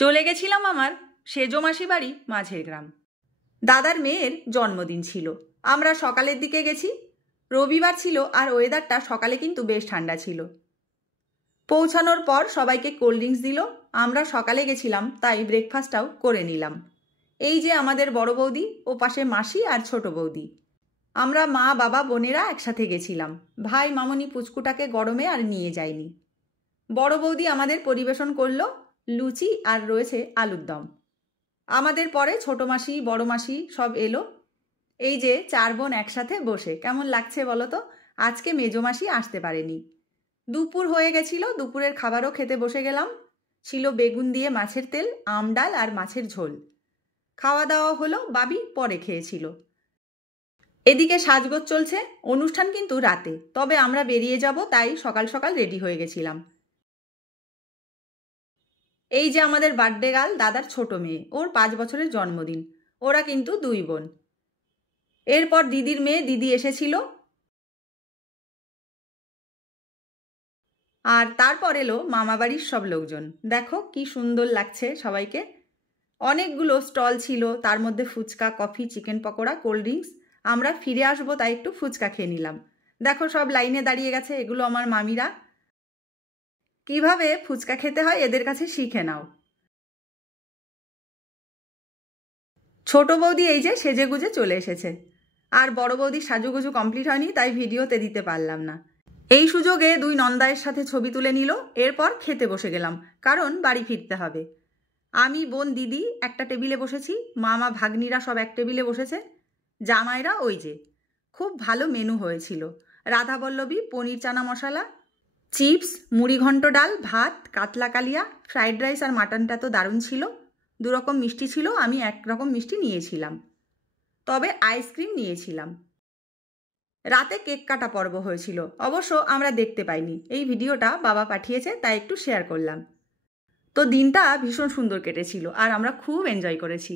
চলে গেছিলাম আমার সেজো মাসি বাড়ি মাঝের গ্রাম। দাদার মেয়ের জন্মদিন ছিল। আমরা সকালের দিকে গেছি, রবিবার ছিল আর ওয়েদারটা সকালে কিন্তু বেশ ঠান্ডা ছিল। পৌঁছানোর পর সবাইকে কোল্ড ড্রিঙ্কস দিল। আমরা সকালে গেছিলাম তাই ব্রেকফাস্টটাও করে নিলাম। এই যে আমাদের বড় বৌদি, ও পাশে মাসি আর ছোট বৌদি। আমরা মা বাবা বোনেরা একসাথে গেছিলাম। ভাই মামনি পুচকুটাকে গরমে আর নিয়ে যায়নি। বড় বৌদি আমাদের পরিবেশন করলো লুচি আর রয়েছে আলুর দম। আমাদের পরে ছোট মাসি বড় মাসি সব এলো। এই যে 4 বোন একসাথে বসে কেমন লাগছে বলো তো। আজকে মেজো মাসি আসতে পারেনি। দুপুর হয়ে গেছিল, দুপুরের খাবারও খেতে বসে গেলাম। ছিল বেগুন দিয়ে মাছের তেল, আম ডাল আর মাছের ঝোল। খাওয়া দাওয়া হলো, বাবি পরে খেয়েছিল। এদিকে সাজগোজ চলছে, অনুষ্ঠান কিন্তু রাতে, তবে আমরা বেরিয়ে যাব তাই সকাল সকাল রেডি হয়ে গেছিলাম। এই যে আমাদের বার্থডে গার্ল, দাদার ছোট মেয়ে, ওর 5 বছরের জন্মদিন। ওরা কিন্তু 2 বোন। এরপর দিদির মেয়ে দিদি এসেছিল, আর তারপর এলো মামাবাড়ির সব লোকজন। দেখো কি সুন্দর লাগছে সবাইকে। অনেকগুলো স্টল ছিল, তার মধ্যে fuchka, coffee, chicken pakora, cold drinks. আমরা ফিরে আসবো তাই একটু ফুচকা খেয়ে নিলাম। দেখো সব লাইনে দাঁড়িয়ে গেছে, এগুলো আমার মামিরা। কিভাবে ফুচকা খেতে হয় এদের কাছে শিখে নাও। ছোট বৌদি এই যে সেজে গুজে চলে এসেছে, আর বড় বৌদির সাজুগুজু কমপ্লিট হয়নি তাই ভিডিওতে দিতে পারলাম না। এই সুযোগে 2 নন্দায়ের সাথে ছবি তুলে নিল। এরপর খেতে বসে গেলাম, কারণ বাড়ি ফিরতে হবে। আমি বোন দিদি একটা টেবিলে বসেছি, মামা ভাগ্নিরা সব এক টেবিলে বসেছে, জামাইরা ওই যে। খুব ভালো মেনু হয়েছিল। রাধাবল্লভী পনির চানা মশলা, চিপস, মুড়ি ঘন্ট ডাল, ভাত, কাতলা কালিয়া, ফ্রাইড রাইস আর মাটনটা তো দারুণ ছিল। 2 রকম মিষ্টি ছিল, আমি 1 রকম মিষ্টি নিয়েছিলাম, তবে আইসক্রিম নিয়েছিলাম। রাতে কেক কাটা পর্ব হয়েছিল, অবশ্য আমরা দেখতে পাইনি। এই ভিডিওটা বাবা পাঠিয়েছে তাই একটু শেয়ার করলাম। তো দিনটা ভীষণ সুন্দর কেটেছিল আর আমরা খুব এনজয় করেছি।